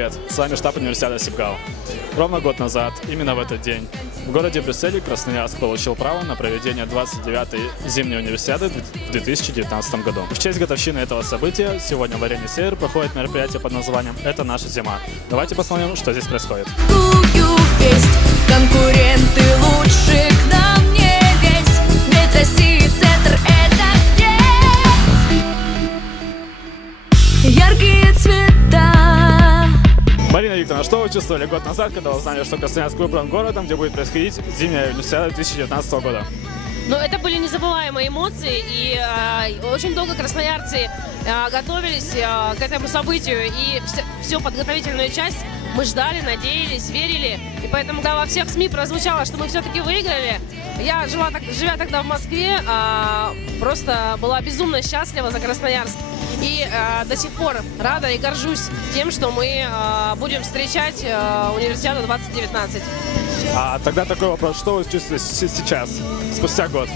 привет! С вами штаб универсиады Сибгал. Ровно год назад, именно в этот день, в городе Брюсселе Красноярск получил право на проведение 29-й зимней универсиады в 2019 году. В честь годовщины этого события сегодня в арене Север проходит мероприятие под названием «Это наша зима». Давайте посмотрим, что здесь происходит. Конкуренты лучше к нам не лезь, ведь России центр это здесь. Яркие цвета. Марина Викторовна, что вы чувствовали год назад, когда узнали, что Красноярск выбран городом, где будет происходить зимняя универсиада 2019 года? Ну, это были незабываемые эмоции, и очень долго красноярцы готовились к этому событию, и всю подготовительную часть мы ждали, надеялись, верили, и поэтому, когда во всех СМИ прозвучало, что мы все-таки выиграли, я, живя тогда в Москве, просто была безумно счастлива за Красноярск. И до сих пор рада и горжусь тем, что мы будем встречать универсиаду 2019. А тогда такой вопрос, что вы чувствуете сейчас, спустя год?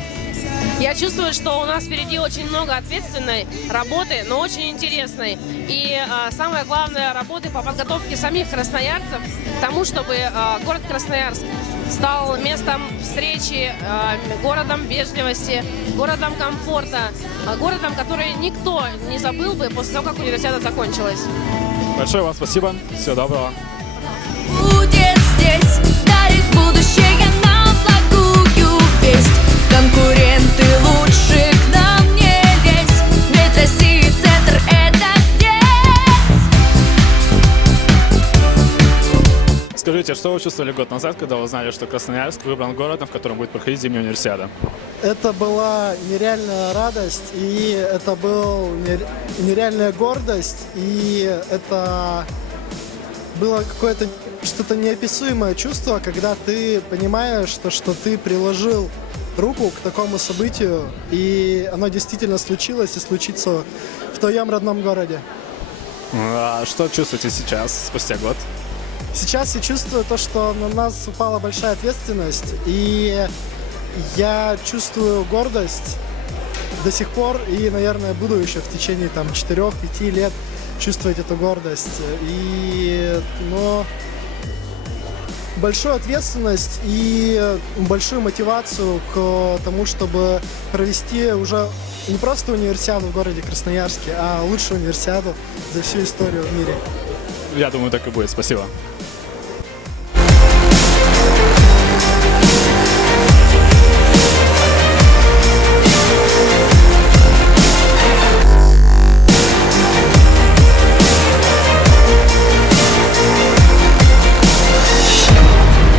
Я чувствую, что у нас впереди очень много ответственной работы, но очень интересной. И самое главное, работы по подготовке самих красноярцев к тому, чтобы город Красноярск стал местом встречи, городом вежливости, городом комфорта, городом, который никто не забыл бы после того, как универсиада закончилась. Большое вам спасибо, всего доброго. Будет здесь, дарит будущее нам благую весть. Конкуренты лучше к нам не лезь, ведь России центр это здесь. Скажите, что вы чувствовали год назад, когда узнали, что Красноярск выбран городом, в котором будет проходить зимняя универсиада? Это была нереальная радость, и это была нереальная гордость, и это было какое-то что-то неописуемое чувство, когда ты понимаешь, что ты приложил руку к такому событию, и оно действительно случилось и случится в твоем родном городе. А что чувствуете сейчас, спустя год? Сейчас я чувствую то, что на нас упала большая ответственность, и я чувствую гордость до сих пор, и, наверное, буду еще в течение 4-5 лет чувствовать эту гордость. Но большую ответственность и большую мотивацию к тому, чтобы провести уже не просто универсиаду в городе Красноярске, а лучшую универсиаду за всю историю в мире. Я думаю, так и будет. Спасибо.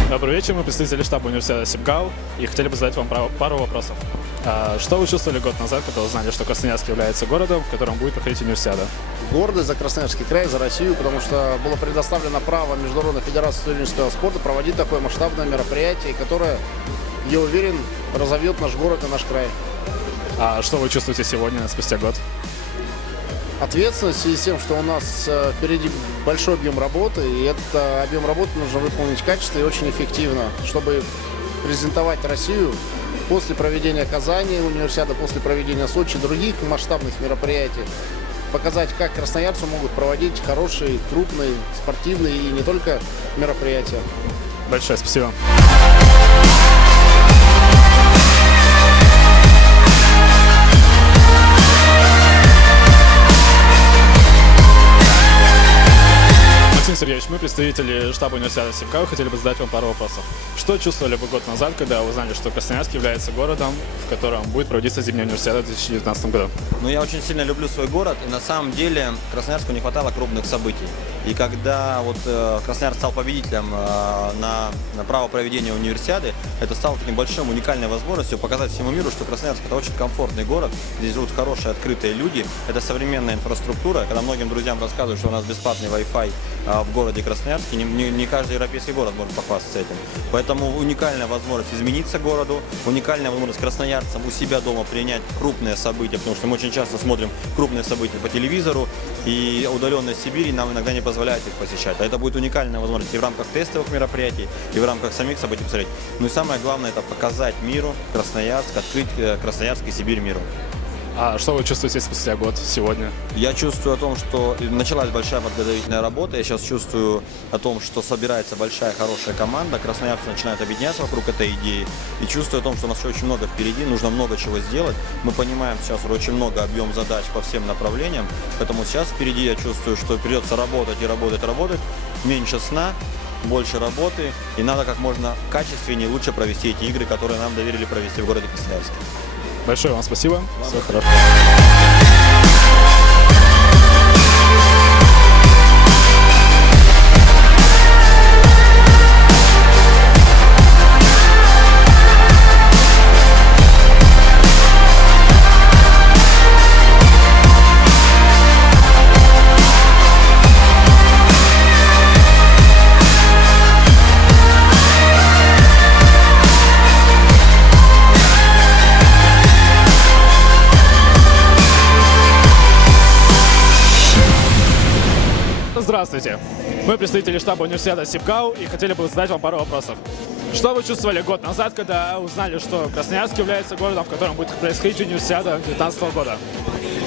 Добрый вечер, мы представители штаба универсиады Сибгал и хотели бы задать вам пару вопросов. Что вы чувствовали год назад, когда узнали, что Красноярск является городом, в котором будет проходить универсиада? Гордость за Красноярский край, за Россию, потому что было предоставлено право Международной Федерации студенческого спорта проводить такое масштабное мероприятие, которое, я уверен, разовьет наш город и наш край. А что вы чувствуете сегодня, спустя год? Ответственность в связи с тем, что у нас впереди большой объем работы, и этот объем работы нужно выполнить качественно и очень эффективно, чтобы презентовать Россию после проведения Казани универсиады, после проведения Сочи и других масштабных мероприятий, показать, как красноярцы могут проводить хорошие, крупные, спортивные и не только мероприятия. Большое спасибо. Максим Сергеевич, мы представители штаба универсиады Сибгал, хотели бы задать вам пару вопросов. Что чувствовали бы год назад, когда узнали, что Красноярск является городом, в котором будет проводиться зимняя универсиада в 2019 году? Ну, я очень сильно люблю свой город, и на самом деле Красноярску не хватало крупных событий. И когда вот Красноярск стал победителем на право проведения универсиады, это стало таким большим уникальной возможностью показать всему миру, что Красноярск это очень комфортный город, здесь живут хорошие, открытые люди, это современная инфраструктура. Когда многим друзьям рассказывают, что у нас бесплатный Wi-Fi в городе Красноярске, не каждый европейский город может похвастаться этим. Поэтому уникальная возможность измениться городу, уникальная возможность красноярцам у себя дома принять крупные события, потому что мы очень часто смотрим крупные события по телевизору, и удаленность Сибири нам иногда не позволяет их посещать. А это будет уникальная возможность и в рамках тестовых мероприятий, и в рамках самих событий посмотреть. Ну и самое главное, это показать миру Красноярск, открыть Красноярск и Сибирь миру. А что вы чувствуете спустя год сегодня? Я чувствую о том, что началась большая подготовительная работа. Я сейчас чувствую о том, что собирается большая, хорошая команда. Красноярцы начинают объединяться вокруг этой идеи. И чувствую о том, что у нас еще очень много впереди, нужно много чего сделать. Мы понимаем сейчас уже очень много объем задач по всем направлениям. Поэтому сейчас впереди я чувствую, что придется работать и работать, работать. Меньше сна, больше работы. И надо как можно качественнее, лучше провести эти игры, которые нам доверили провести в городе Красноярске. Большое вам спасибо. Всего хорошего. Здравствуйте. Мы представители штаба университета СИБГАУ и хотели бы задать вам пару вопросов. Что вы чувствовали год назад, когда узнали, что Красноярск является городом, в котором будет происходить универсиада 2019 года?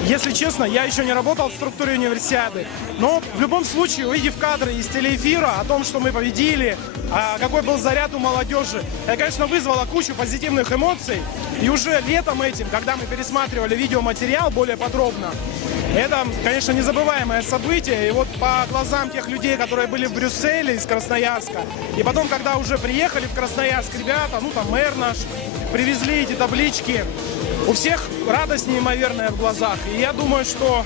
Если честно, я еще не работал в структуре универсиады, но в любом случае, увидев кадры из телеэфира о том, что мы победили, какой был заряд у молодежи, это, конечно, вызвало кучу позитивных эмоций. И уже летом этим, когда мы пересматривали видеоматериал более подробно, это, конечно, незабываемое событие. И вот по глазам тех людей, которые были в Брюсселе из Красноярска, и потом, когда уже приехали в Красноярск ребята, ну там мэр наш, привезли эти таблички, у всех радость неимоверная в глазах. И я думаю, что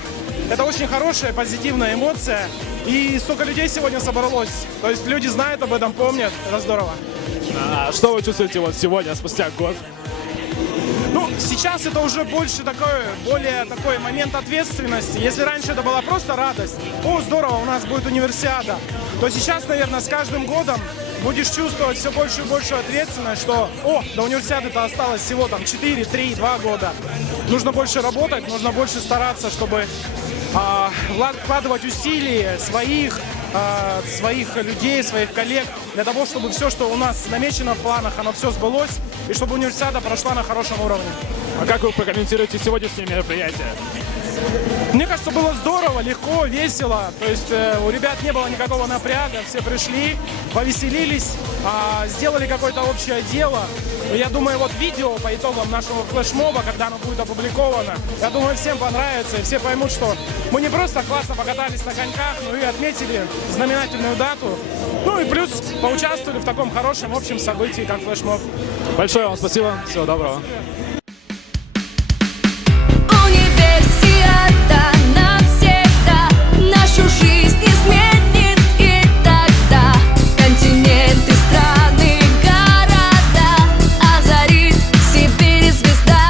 это очень хорошая, позитивная эмоция. И столько людей сегодня собралось. То есть люди знают об этом, помнят. Это здорово. А что вы чувствуете вот сегодня, спустя год? Ну, сейчас это уже больше более такой момент ответственности. Если раньше это была просто радость, о, здорово, у нас будет универсиада, то сейчас, наверное, с каждым годом будешь чувствовать все больше и больше ответственность, что, до универсиады-то осталось всего там 4, 3, 2 года. Нужно больше работать, нужно больше стараться, чтобы вкладывать усилия своих людей, своих коллег, для того, чтобы все, что у нас намечено в планах, оно все сбылось, и чтобы универсиада прошла на хорошем уровне. А как вы прокомментируете сегодняшнее мероприятие? Мне кажется, было здорово, легко, весело. То есть у ребят не было никакого напряга, все пришли, повеселились, сделали какое-то общее дело. Я думаю, вот видео по итогам нашего флешмоба, когда оно будет опубликовано, я думаю, всем понравится, и все поймут, что мы не просто классно покатались на коньках, но и отметили знаменательную дату. Ну и плюс поучаствовали в таком хорошем общем событии, как флешмоб. Большое вам спасибо. Всего доброго. Универсиада навсегда нашу жизнь изменит, и тогда континенты, страны, города озарит Сибирь звезда.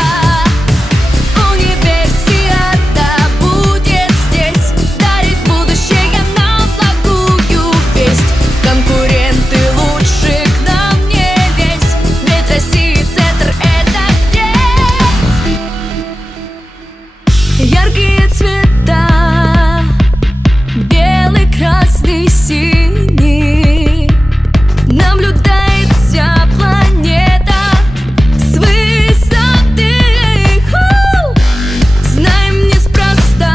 Универсиада будет здесь, дарит будущее нам благую весть. Конкуренты лучше к нам не лезь, ведь Россия центр это здесь. Яркие цвета, белый, красный, синий. Наблюдает вся планета с высоты. Знаем неспроста,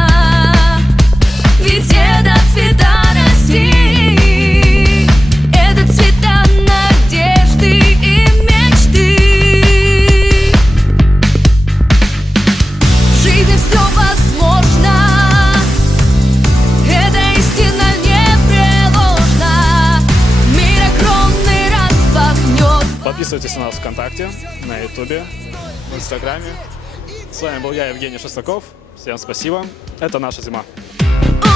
ведь это цвета России. Это цвета надежды и мечты. В жизни все возможно, эта истина непреложна. Мир огромный распахнет. Подписывайтесь на нас ВКонтакте, на Ютубе, в Инстаграме. С вами был я, Евгений Шестаков. Всем спасибо. Это наша зима.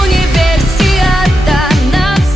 Универсиада навсегда.